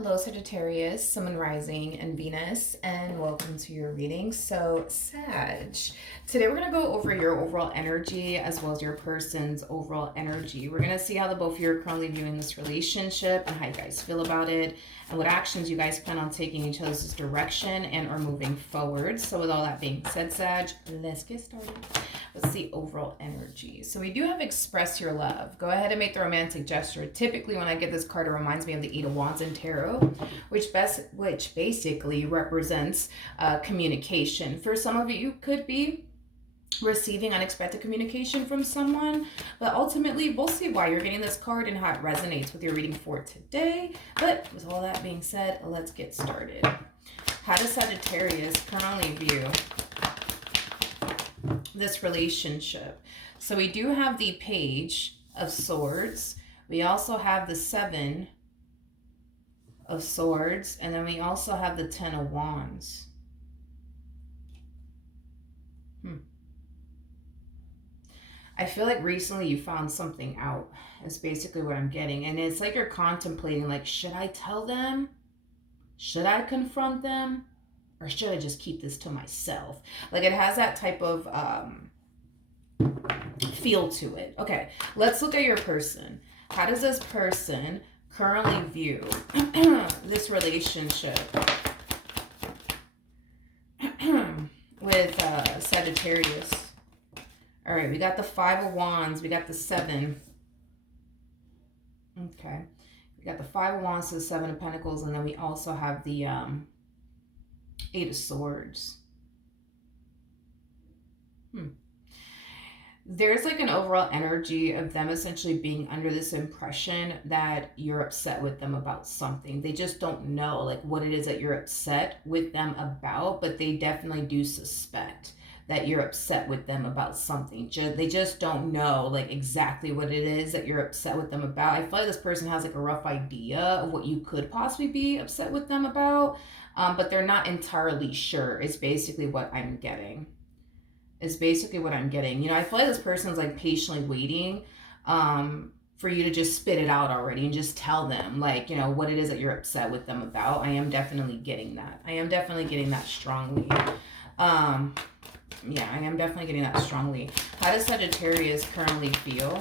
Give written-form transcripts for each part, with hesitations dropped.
Hello, Sagittarius, Sun, Rising, and Venus, and welcome to your reading. So, Sag, today we're going to go over your overall energy as well as your person's overall energy. We're going to see how the both of you are currently viewing this relationship and how you guys feel about it, and what actions you guys plan on taking each other's direction and or moving forward. So, with all that being said, Sag, let's get started. Let's see overall energy. So we do have express your love. Go ahead and make the romantic gesture. Typically when I get this card, it reminds me of the Eight of Wands in Tarot, which basically represents communication. For some of you could be receiving unexpected communication from someone, but ultimately we'll see why you're getting this card and how it resonates with your reading for today. But with all that being said, let's get started. How does Sagittarius currently view this relationship? So we do have the Page of Swords. We also have the Seven of Swords. And then we also have the Ten of Wands. I feel like recently you found something out. Is basically what I'm getting. And it's like you're contemplating, like, should I tell them? Should I confront them? Or should I just keep this to myself? Like it has that type of feel to it. Okay, let's look at your person. How does this person currently view this relationship with Sagittarius? All right, we got the Five of Wands. We got the Seven. Okay, we got the Five of Wands to the Seven of Pentacles, and then we also have the Eight of Swords. There's like an overall energy of them essentially being under this impression that you're upset with them about something. They just don't know like what it is that you're upset with them about, but they definitely do suspect that you're upset with them about something. They just don't know like exactly what it is that you're upset with them about. I feel like this person has like a rough idea of what you could possibly be upset with them about, but they're not entirely sure. It's basically what I'm getting. You know, I feel like this person's like patiently waiting for you to just spit it out already and just tell them like, you know, what it is that you're upset with them about. I am definitely getting that. Strongly. Yeah, I am definitely getting that strongly. How does Sagittarius currently feel?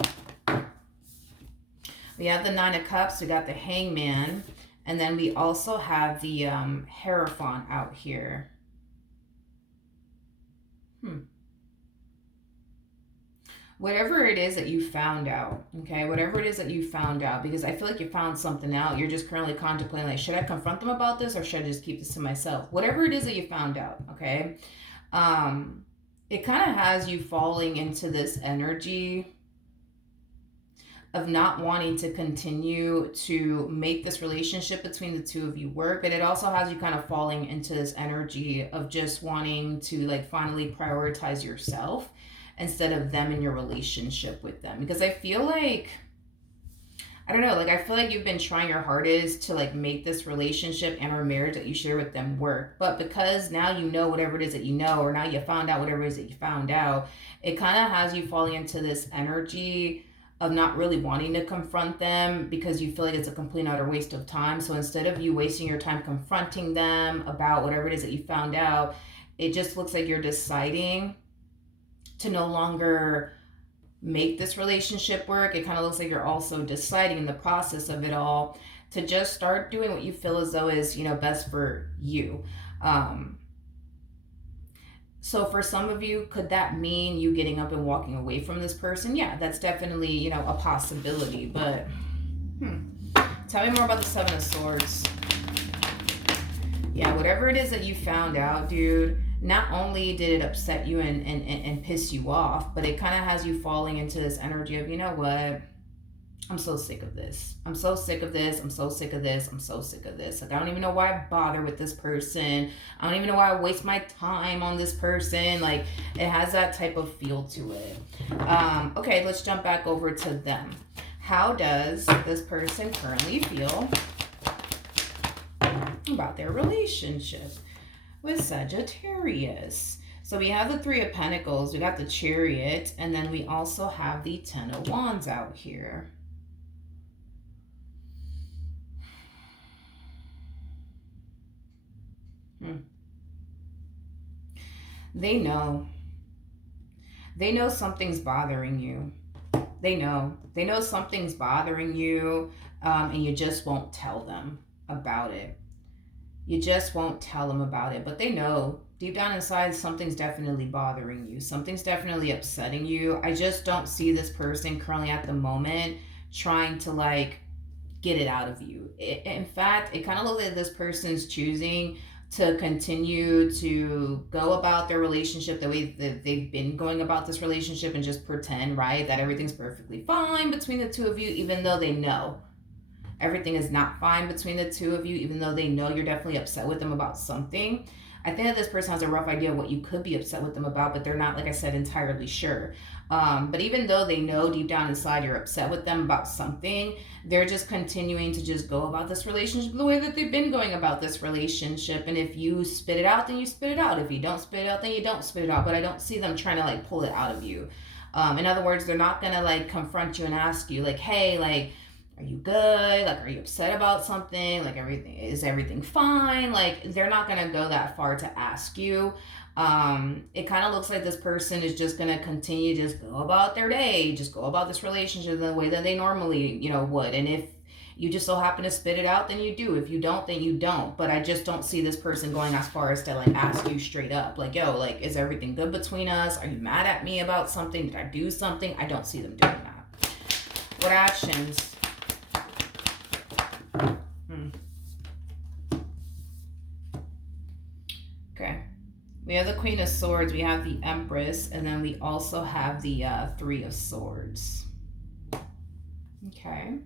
We have the Nine of Cups. We got the Hangman. And then we also have the Hierophant out here. Whatever it is that you found out, okay? Whatever it is that you found out, because I feel like you found something out. You're just currently contemplating, like, should I confront them about this or should I just keep this to myself? Whatever it is that you found out, okay? It kind of has you falling into this energy of not wanting to continue to make this relationship between the two of you work, but it also has you kind of falling into this energy of just wanting to like finally prioritize yourself instead of them and your relationship with them. Because I feel like, I don't know, like I feel like you've been trying your hardest to like make this relationship and or marriage that you share with them work. But because now you know whatever it is that you know, or now you found out whatever it is that you found out, it kind of has you falling into this energy of not really wanting to confront them because you feel like it's a complete and utter waste of time. So instead of you wasting your time confronting them about whatever it is that you found out, it just looks like you're deciding to no longer make this relationship work. It kind of looks like you're also deciding in the process of it all to just start doing what you feel as though is, you know, best for you. So for some of you, could that mean you getting up and walking away from this person? Yeah, that's definitely, you know, a possibility. But tell me more about the Seven of Swords. Yeah, whatever it is that you found out, dude, not only did it upset you and piss you off, but it kind of has you falling into this energy of, you know what? I'm so sick of this. I'm so sick of this. I'm so sick of this. I'm so sick of this. Like, I don't even know why I bother with this person. I don't even know why I waste my time on this person. Like, it has that type of feel to it. Okay, let's jump back over to them. How does this person currently feel about their relationship with Sagittarius? So we have the Three of Pentacles, we got the Chariot, and then we also have the Ten of Wands out here. They know. They know something's bothering you. They know something's bothering you, and you just won't tell them about it. You just won't tell them about it, but they know deep down inside something's definitely bothering you. Something's definitely upsetting you. I just don't see this person currently at the moment trying to like get it out of you. In fact, it kind of looks like this person's choosing to continue to go about their relationship the way that they've been going about this relationship and just pretend, right, that everything's perfectly fine between the two of you, even though they know everything is not fine between the two of you, even though they know you're definitely upset with them about something. I think that this person has a rough idea of what you could be upset with them about, but they're not, like I said, entirely sure. But even though they know deep down inside you're upset with them about something, they're just continuing to just go about this relationship the way that they've been going about this relationship. And if you spit it out, then you spit it out. If you don't spit it out, then you don't spit it out. But I don't see them trying to like pull it out of you. In other words, they're not gonna like confront you and ask you like, hey, like, are you good? Like, are you upset about something? Like, is everything fine? Like, they're not gonna go that far to ask you. It kind of looks like this person is just gonna continue to just go about their day, just go about this relationship the way that they normally, would. And if you just so happen to spit it out, then you do. If you don't, then you don't. But I just don't see this person going as far as to like ask you straight up, like, yo, like, is everything good between us? Are you mad at me about something? Did I do something? I don't see them doing that. What actions? Okay. We have the Queen of Swords, we have the Empress, and then we also have the Three of Swords. Okay.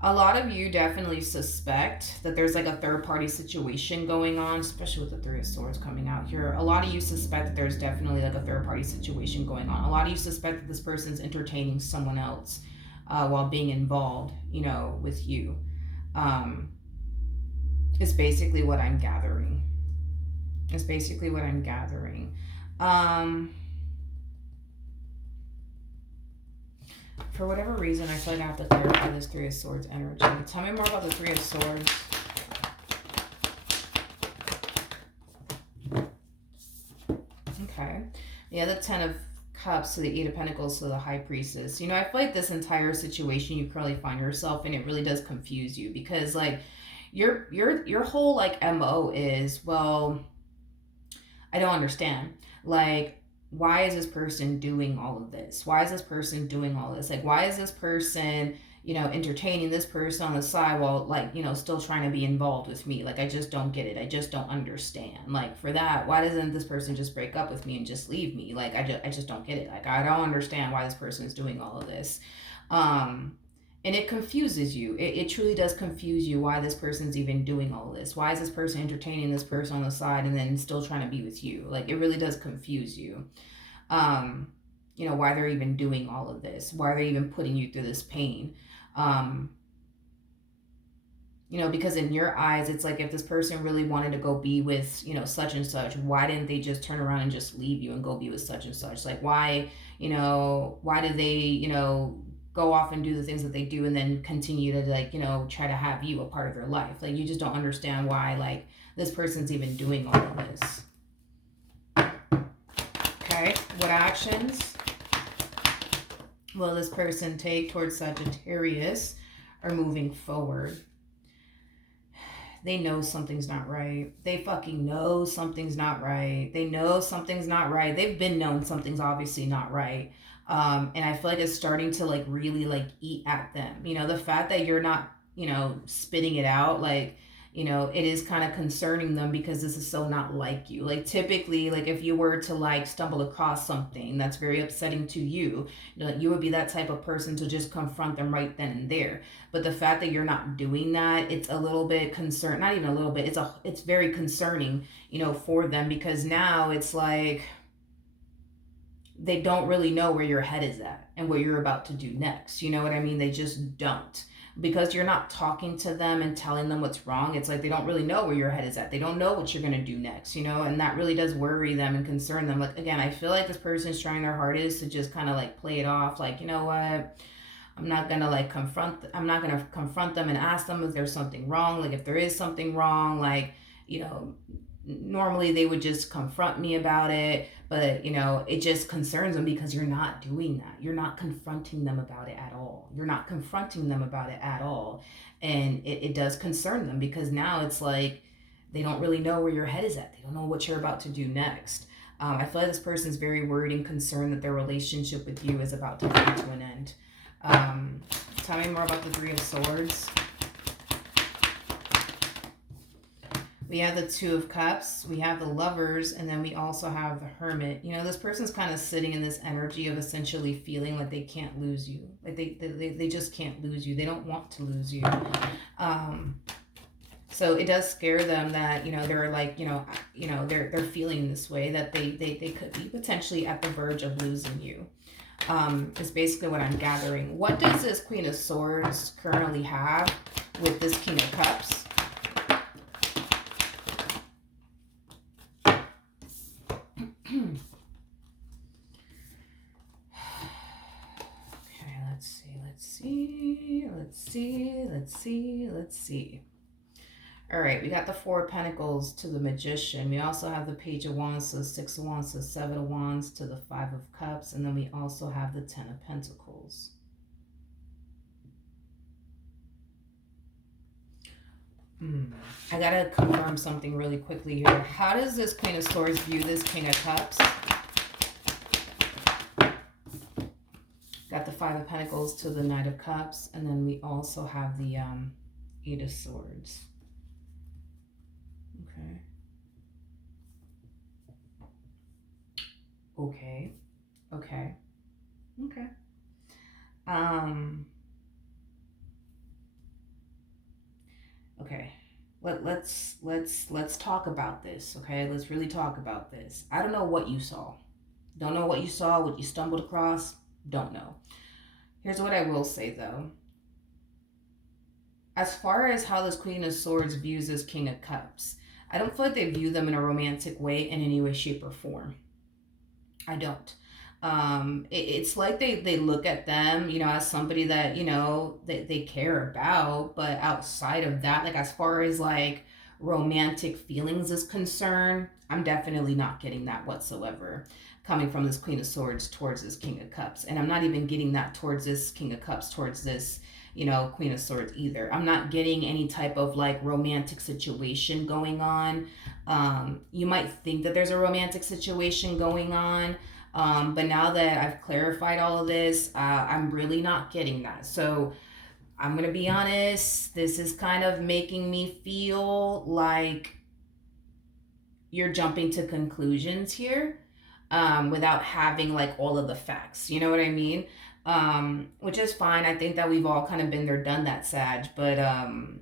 A lot of you definitely suspect that there's like a third party situation going on, especially with the Three of Swords coming out here. A lot of you suspect that there's definitely like a third party situation going on. A lot of you suspect that this person's entertaining someone else while being involved, with you. It's basically what I'm gathering. For whatever reason, I feel like I have to clarify this Three of Swords energy. Tell me more about the Three of Swords. Okay. Yeah, the Ten of Cups to the Eight of Pentacles to the High Priestess. I feel like this entire situation you currently find yourself in, it really does confuse you because, like, your whole like MO is, well, I don't understand. Like, why is this person doing all of this? Why is this person doing all this? Like, why is this person, entertaining this person on the side while like, still trying to be involved with me? Like, I just don't get it. I just don't understand. Like, for that, why doesn't this person just break up with me and just leave me? Like, I just don't get it. Like, I don't understand why this person is doing all of this. And it confuses you. It truly does confuse you why this person's even doing all this. Why is this person entertaining this person on the side and then still trying to be with you? Like, it really does confuse you. Why they're even doing all of this. Why they're even putting you through this pain. Because in your eyes, it's like if this person really wanted to go be with, such and such, why didn't they just turn around and just leave you and go be with such and such? Like, why did they, go off and do the things that they do and then continue to like, try to have you a part of their life? Like, you just don't understand why like this person's even doing all of this. Okay, what actions will this person take towards Sagittarius or moving forward? They know something's not right. They fucking know something's not right. They know something's not right. They've been known something's obviously not right. And I feel like it's starting to like really like eat at them. The fact that you're not, spitting it out, like, it is kind of concerning them because this is so not like you. Like, typically, like if you were to like stumble across something that's very upsetting to you, you would be that type of person to just confront them right then and there. But the fact that you're not doing that, it's a little bit concern, not even a little bit, it's very concerning, for them, because now it's like they don't really know where your head is at and what you're about to do next. You know what I mean? They just don't. Because you're not talking to them and telling them what's wrong. It's like they don't really know where your head is at. They don't know what you're going to do next, and that really does worry them and concern them. Like, again, I feel like this person is trying their hardest to just kind of like play it off. Like, you know what? I'm not going to confront them and ask them if there's something wrong. Like, if there is something wrong, like, normally they would just confront me about it, but it just concerns them because you're not doing that. You're not confronting them about it at all. You're not confronting them about it at all. And it does concern them because now it's like they don't really know where your head is at. They don't know what you're about to do next. I feel like this person is very worried and concerned that their relationship with you is about to come to an end. Tell me more about the Three of Swords. We have the Two of Cups, we have the Lovers, and then we also have the Hermit. This person's kind of sitting in this energy of essentially feeling like they can't lose you. Like they just can't lose you. They don't want to lose you. So it does scare them that, they're like, they're feeling this way, that they could be potentially at the verge of losing you. Is basically what I'm gathering. What does this Queen of Swords currently have with this King of Cups? Let's see. All right, we got the Four of Pentacles to the Magician. We also have the Page of Wands to the Six of Wands to the Seven of Wands to the Five of Cups. And then we also have the Ten of Pentacles. I got to confirm something really quickly here. How does this Queen of Swords view this King of Cups? Got the Five of Pentacles to the Knight of Cups. And then we also have the Eight of Swords. Okay. Okay. Let's talk about this. Okay, let's really talk about this. I don't know what you saw. Don't know what you saw, what you stumbled across. Don't know. Here's what I will say though. As far as how this Queen of Swords views this King of Cups, I don't feel like they view them in a romantic way in any way, shape, or form. I don't. It's like they look at them, as somebody that, they care about, but outside of that, like as far as like romantic feelings is concerned, I'm definitely not getting that whatsoever coming from this Queen of Swords towards this King of Cups. And I'm not even getting that towards this King of Cups, towards this, Queen of Swords either. I'm not getting any type of like romantic situation going on. You might think that there's a romantic situation going on, but now that I've clarified all of this, I'm really not getting that. So I'm going to be honest, this is kind of making me feel like you're jumping to conclusions here without having like all of the facts. You know what I mean? Which is fine. I think that we've all kind of been there, done that, Sag, but I'm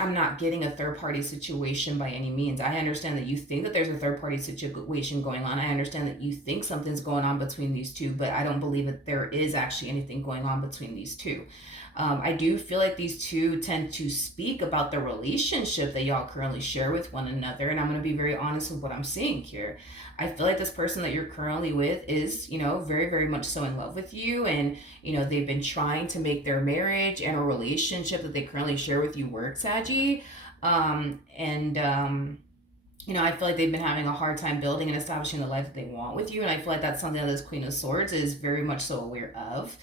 not getting a third-party situation by any means. I understand that you think that there's a third-party situation going on. I understand that you think something's going on between these two, but I don't believe that there is actually anything going on between these two. I do feel like these two tend to speak about the relationship that y'all currently share with one another, and I'm going to be very honest with what I'm seeing here. I feel like this person that you're currently with is, very, very much so in love with you, and, they've been trying to make their marriage and a relationship that they currently share with you work, Saggy. I feel like they've been having a hard time building and establishing the life that they want with you, and I feel like that's something that this Queen of Swords is very much so aware of.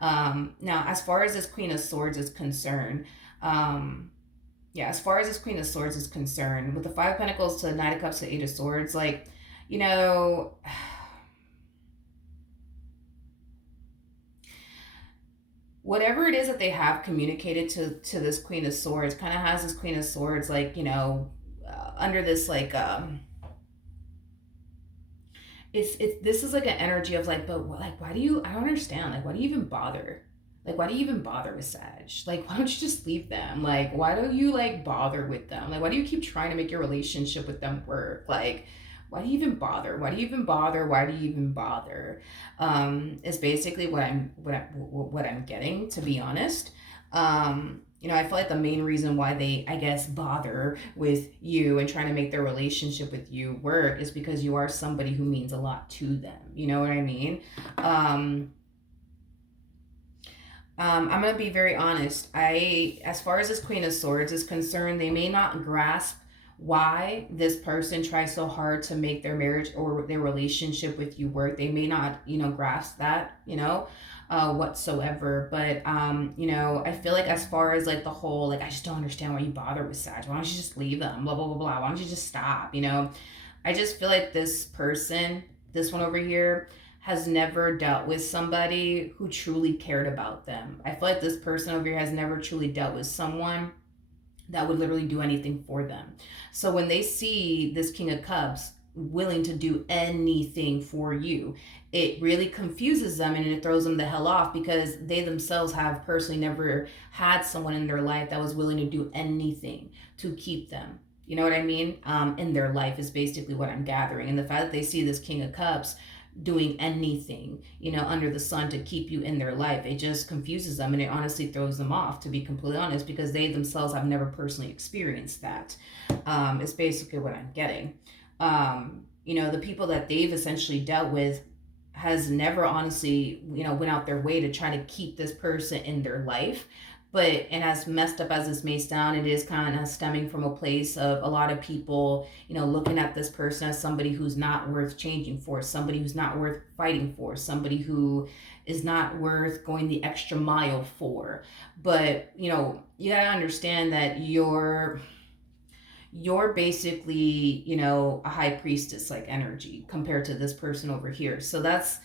Now, as far as this Queen of Swords is concerned, as far as this Queen of Swords is concerned, with the Five of Pentacles to the Knight of Cups to Eight of Swords, like, whatever it is that they have communicated to this Queen of Swords kind of has this Queen of Swords, like, under this, like, this is like an energy of like, but like, I don't understand. Like, why do you even bother? Like, why do you even bother with Sag? Like, why don't you just leave them? Like, why don't you like bother with them? Like, why do you keep trying to make your relationship with them work? Like, why do you even bother? Why do you even bother? Why do you even bother? Is basically what I'm getting, to be honest. I feel like the main reason why they, I guess, bother with you and trying to make their relationship with you work is because you are somebody who means a lot to them. You know what I mean? I'm going to be very honest. As far as this Queen of Swords is concerned, they may not grasp why this person tries so hard to make their marriage or their relationship with you work. They may not, grasp that, whatsoever. But, I feel like as far as like the whole, like, I just don't understand why you bother with Sag. Why don't you just leave them? Blah, blah, blah, blah. Why don't you just stop? I just feel like this person, this one over here, has never dealt with somebody who truly cared about them. I feel like this person over here has never truly dealt with someone that would literally do anything for them. So when they see this King of Cups willing to do anything for you, it really confuses them and it throws them the hell off, because they themselves have personally never had someone in their life that was willing to do anything to keep them. You know what I mean? In their life is basically what I'm gathering. And the fact that they see this King of Cups doing anything, under the sun to keep you in their life, it just confuses them and it honestly throws them off, to be completely honest, because they themselves have never personally experienced that. It's basically what I'm getting. The people that they've essentially dealt with has never honestly, went out their way to try to keep this person in their life. But, and as messed up as this may sound, it is kind of stemming from a place of a lot of people, looking at this person as somebody who's not worth changing for, somebody who's not worth fighting for, somebody who is not worth going the extra mile for. But, you gotta understand that you're basically, a high priestess like energy compared to this person over here. So that's,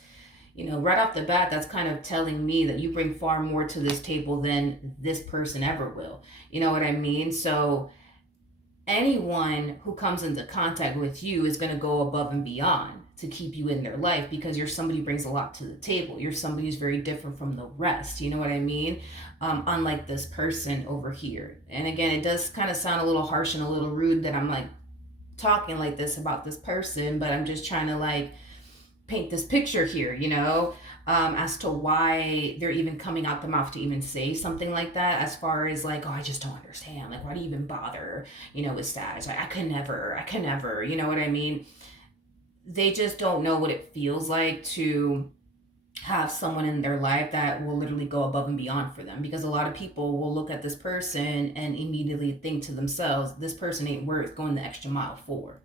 right off the bat, that's kind of telling me that you bring far more to this table than this person ever will. You know what I mean? So anyone who comes into contact with you is going to go above and beyond to keep you in their life, because you're somebody who brings a lot to the table. You're somebody who's very different from the rest. You know what I mean? Unlike this person over here. And again, it does kind of sound a little harsh and a little rude that I'm like talking like this about this person, but I'm just trying to like paint this picture here, as to why they're even coming out the mouth to even say something like that, as far as like, oh, I just don't understand. Like, why do you even bother, with Sag? Like, I can never, you know what I mean? They just don't know what it feels like to have someone in their life that will literally go above and beyond for them, because a lot of people will look at this person and immediately think to themselves, this person ain't worth going the extra mile for.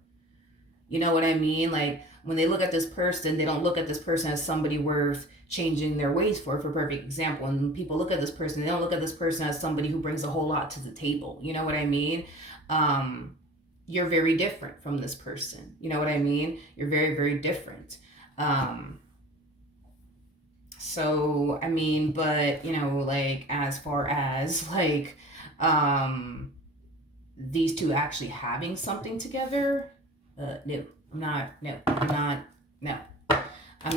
You know what I mean? Like, when they look at this person, they don't look at this person as somebody worth changing their ways for perfect example. And when people look at this person, they don't look at this person as somebody who brings a whole lot to the table. You know what I mean? You're very different from this person. You know what I mean? You're very, very different. So, I mean, but, like, as far as, like, these two actually having something together, no, I'm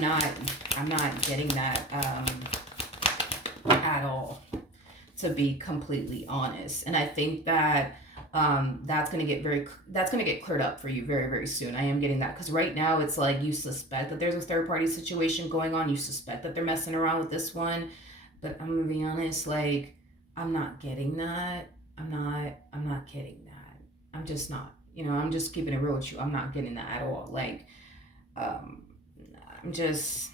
not getting that, at all, to be completely honest. And I think that, that's going to get cleared up for you very, very soon. I am getting that, because right now it's like you suspect that there's a third party situation going on. You suspect that they're messing around with this one, but I'm going to be honest, like, I'm not getting that. I'm not getting that. I'm just not. I'm just keeping it real with you. I'm not getting that at all. Like, I'm just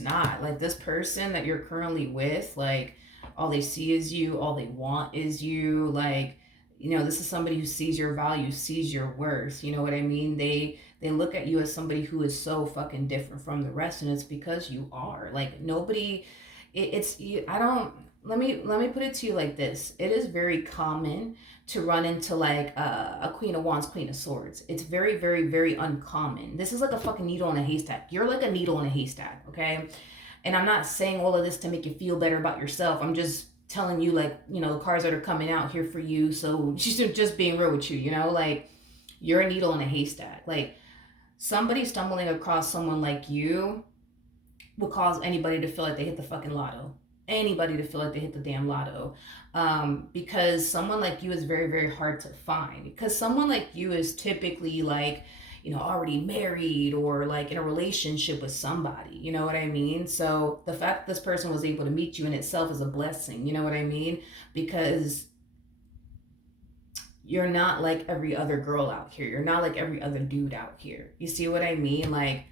not. Like, this person that you're currently with, like, all they see is you, all they want is you. Like, this is somebody who sees your value, sees your worth. You know what I mean? They look at you as somebody who is so fucking different from the rest, and it's because you are. Like, nobody, it's you. I don't. Let me put it to you like this. It is very common to run into like a Queen of Wands, Queen of Swords. It's very, very, very uncommon. This is like a fucking needle in a haystack. You're like a needle in a haystack, okay? And I'm not saying all of this to make you feel better about yourself. I'm just telling you, like, the cards that are coming out here for you. So just being real with you, like, you're a needle in a haystack. Like, somebody stumbling across someone like you will cause anybody to feel like they hit the fucking lotto. Anybody to feel like they hit the damn lotto, because someone like you is very, very hard to find, because someone like you is typically like, already married or like in a relationship with somebody, you know what I mean? So the fact that this person was able to meet you in itself is a blessing, you know what I mean? Because you're not like every other girl out here. You're not like every other dude out here. You see what I mean? Like,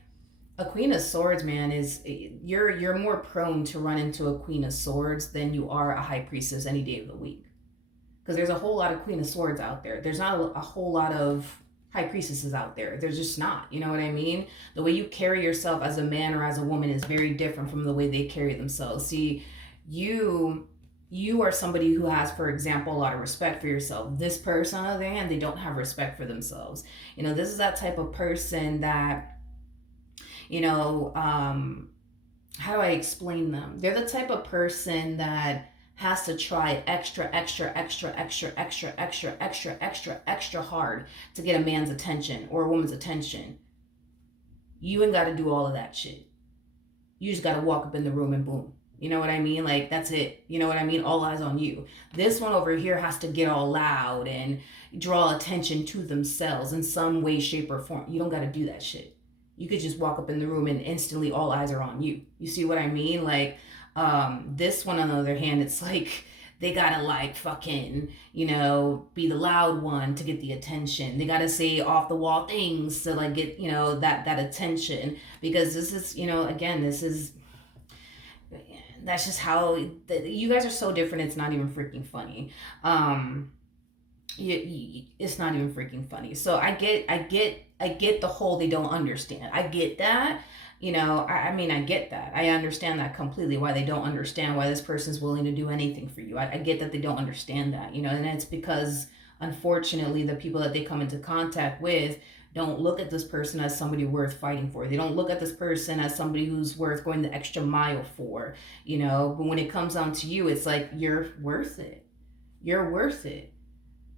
a Queen of Swords, man, is you're more prone to run into a Queen of Swords than you are a High Priestess any day of the week. because there's a whole lot of Queen of Swords out there. There's not a whole lot of High Priestesses out there. There's just not. You know what I mean? The way you carry yourself as a man or as a woman is very different from the way they carry themselves. See, you are somebody who has, for example, a lot of respect for yourself. This person, on the other hand, they don't have respect for themselves. You know, this is that type of person that, you know, how do I explain them? They're the type of person that has to try extra, extra, extra, extra, extra, extra, extra, extra, extra hard to get a man's attention or a woman's attention. You ain't got to do all of that shit. You just got to walk up in the room and boom. You know what I mean? Like, that's it. You know what I mean? All eyes on you. This one over here has to get all loud and draw attention to themselves in some way, shape, or form. You don't got to do that shit. You could just walk up in the room and instantly all eyes are on you. You see what I mean? Like, this one, on the other hand, it's like they gotta like fucking, you know, be the loud one to get the attention. They gotta say off the wall things to like get, you know, that attention, because this is, you know, again, that's just how you guys are so different. It's not even freaking funny. It's not even freaking funny. So I get the whole they don't understand. I get that. You know, I mean, I get that. I understand that completely, why they don't understand why this person's willing to do anything for you. I get that they don't understand that, you know, and it's because, unfortunately, the people that they come into contact with don't look at this person as somebody worth fighting for. They don't look at this person as somebody who's worth going the extra mile for, you know. But when it comes down to you, it's like, you're worth it. You're worth it.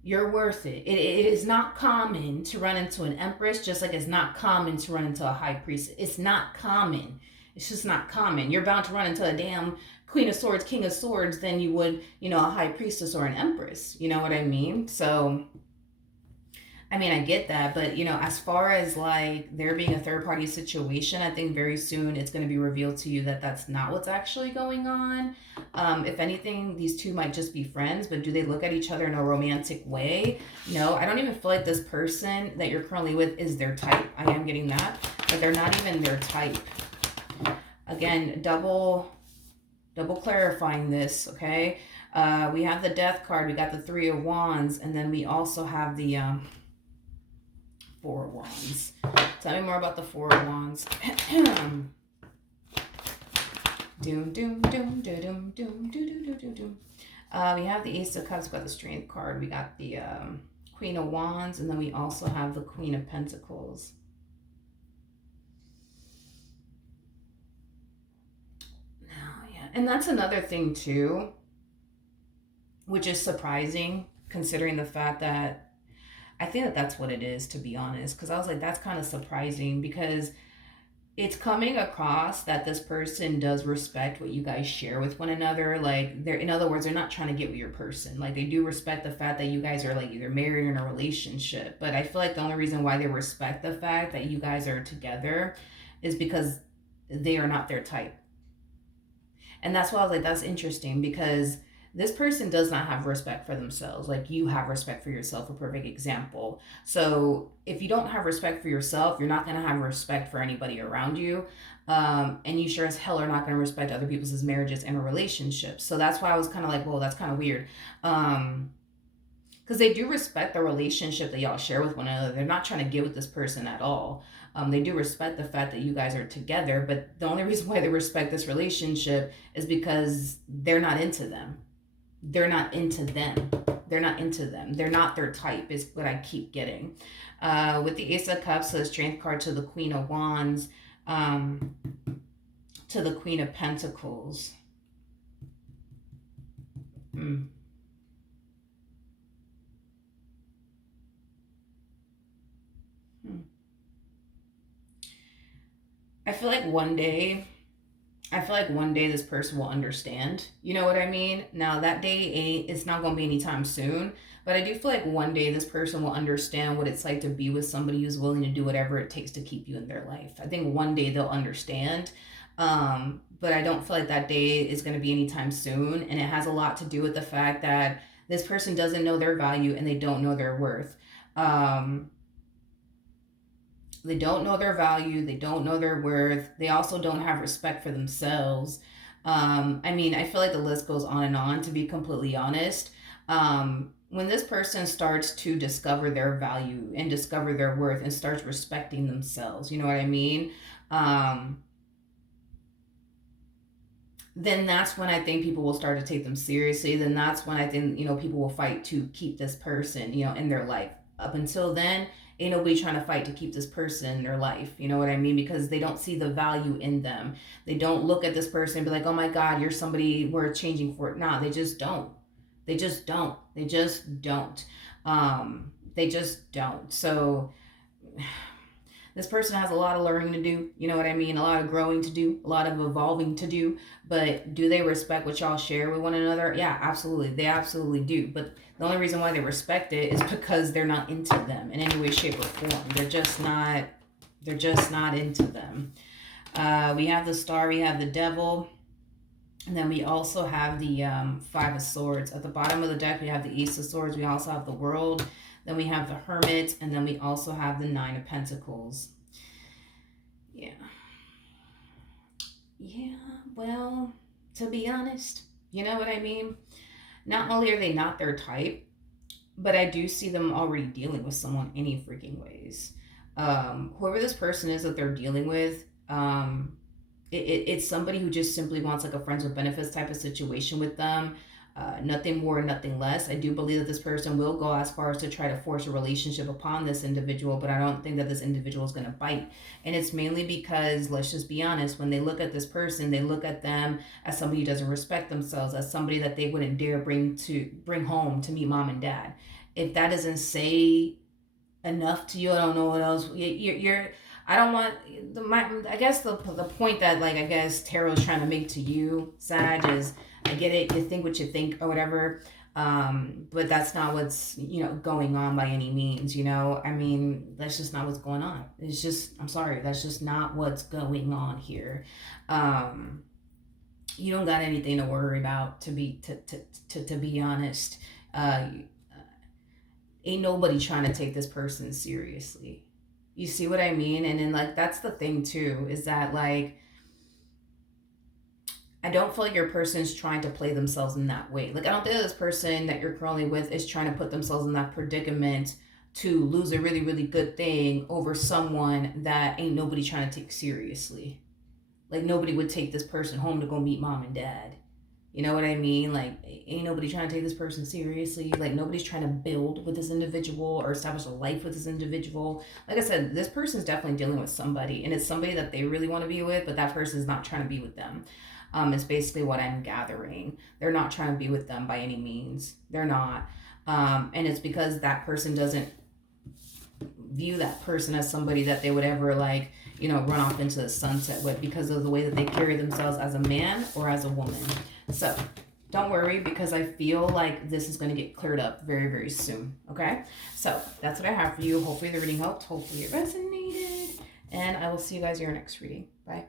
You're worth it. It is not common to run into an empress, just like it's not common to run into a high priest. It's not common. It's just not common. You're bound to run into a damn Queen of Swords, King of Swords than you would, you know, a high priestess or an empress. You know what I mean? So, I mean, I get that, but, you know, as far as like there being a third party situation, I think very soon it's going to be revealed to you that that's not what's actually going on. If anything, these two might just be friends, but do they look at each other in a romantic way? No, I don't even feel like this person that you're currently with is their type. I am getting that, but they're not even their type. Again, double clarifying this, okay? We have the Death card, we got the Three of Wands, and then we also have the Four of Wands. Tell me more about the Four of Wands. Doom, doom, doom, doom, doom, doom, doom, doom, doom. We have the Ace of Cups, we got the Strength card, we got the Queen of Wands, and then we also have the Queen of Pentacles. Now, yeah, and that's another thing too, which is surprising considering the fact that I think that that's what it is, to be honest, because I was like, that's kind of surprising, because it's coming across that this person does respect what you guys share with one another. Like, they're, in other words, they're not trying to get with your person. Like, they do respect the fact that you guys are like either married or in a relationship. But I feel like the only reason why they respect the fact that you guys are together is because they are not their type. And that's why I was like, that's interesting, because this person does not have respect for themselves. Like, you have respect for yourself, a perfect example. So if you don't have respect for yourself, you're not going to have respect for anybody around you. And you sure as hell are not going to respect other people's marriages and relationships. So that's why I was kind of like, well, that's kind of weird. Because they do respect the relationship that y'all share with one another. They're not trying to get with this person at all. They do respect the fact that you guys are together. But the only reason why they respect this relationship is because they're not into them. They're not into them. They're not into them. They're not their type, is what I keep getting. With the Ace of Cups, so the Strength card, to the Queen of Wands, to the Queen of Pentacles. I feel like one day this person will understand. You know what I mean? Now, that day it's not going to be anytime soon, but I do feel like one day this person will understand what it's like to be with somebody who's willing to do whatever it takes to keep you in their life. I think one day they'll understand, but I don't feel like that day is going to be anytime soon, and it has a lot to do with the fact that this person doesn't know their value and they don't know their worth. They don't know their value. They don't know their worth. They also don't have respect for themselves. I mean, I feel like the list goes on and on, to be completely honest. When when this person starts to discover their value and discover their worth and starts respecting themselves, you know what I mean? Um, then that's when I think people will start to take them seriously. Then that's when I think, people will fight to keep this person, in their life. Up until then, ain't nobody trying to fight to keep this person in their life. You know what I mean? Because they don't see the value in them. They don't look at this person and be like, oh my God, you're somebody worth changing for. Nah, they just don't. They just don't. They just don't. They just don't. So this person has a lot of learning to do, you know what I mean? A lot of growing to do, a lot of evolving to do. But do they respect what y'all share with one another? Yeah, absolutely. They absolutely do. But the only reason why they respect it is because they're not into them in any way, shape, or form. They're just not into them. We have the Star, we have the Devil. And then we also have the Five of Swords. At the bottom of the deck, we have the Ace of Swords. We also have the World. Then we have the Hermit. And then we also have the Nine of Pentacles. Yeah. Yeah, well, to be honest, you know what I mean? Not only are they not their type, but I do see them already dealing with someone any freaking ways. Whoever this person is that they're dealing with, it's somebody who just simply wants like a friends with benefits type of situation with them. Nothing more, nothing less. I do believe that this person will go as far as to try to force a relationship upon this individual, but I don't think that this individual is going to bite. And it's mainly because, let's just be honest, when they look at this person, they look at them as somebody who doesn't respect themselves, as somebody that they wouldn't dare bring home to meet mom and dad. If that doesn't say enough to you, I don't know what else. You're I don't want I guess the point that like I guess Tarot's trying to make to you, Sag, is I get it. You think what you think or whatever, but that's not what's going on by any means. I mean, that's just not what's going on. It's just, I'm sorry, that's just not what's going on here. You don't got anything to worry about, to be honest. Ain't nobody trying to take this person seriously. You see what I mean? And then like that's the thing too, is that like I don't feel like your person's trying to play themselves in that way. Like I don't think this person that you're currently with is trying to put themselves in that predicament to lose a really, really good thing over someone that ain't nobody trying to take seriously. Like nobody would take this person home to go meet mom and dad. You know what I mean? Like, ain't nobody trying to take this person seriously. Like, nobody's trying to build with this individual or establish a life with this individual. Like I said, this person's definitely dealing with somebody, and it's somebody that they really want to be with, but that person's not trying to be with them. It's basically what I'm gathering. They're not trying to be with them by any means. They're not. And it's because that person doesn't view that person as somebody that they would ever like, run off into the sunset with because of the way that they carry themselves as a man or as a woman. So don't worry, because I feel like this is going to get cleared up very, very soon. Okay. So that's what I have for you. Hopefully the reading helped. Hopefully it resonated. And I will see you guys in your next reading. Bye.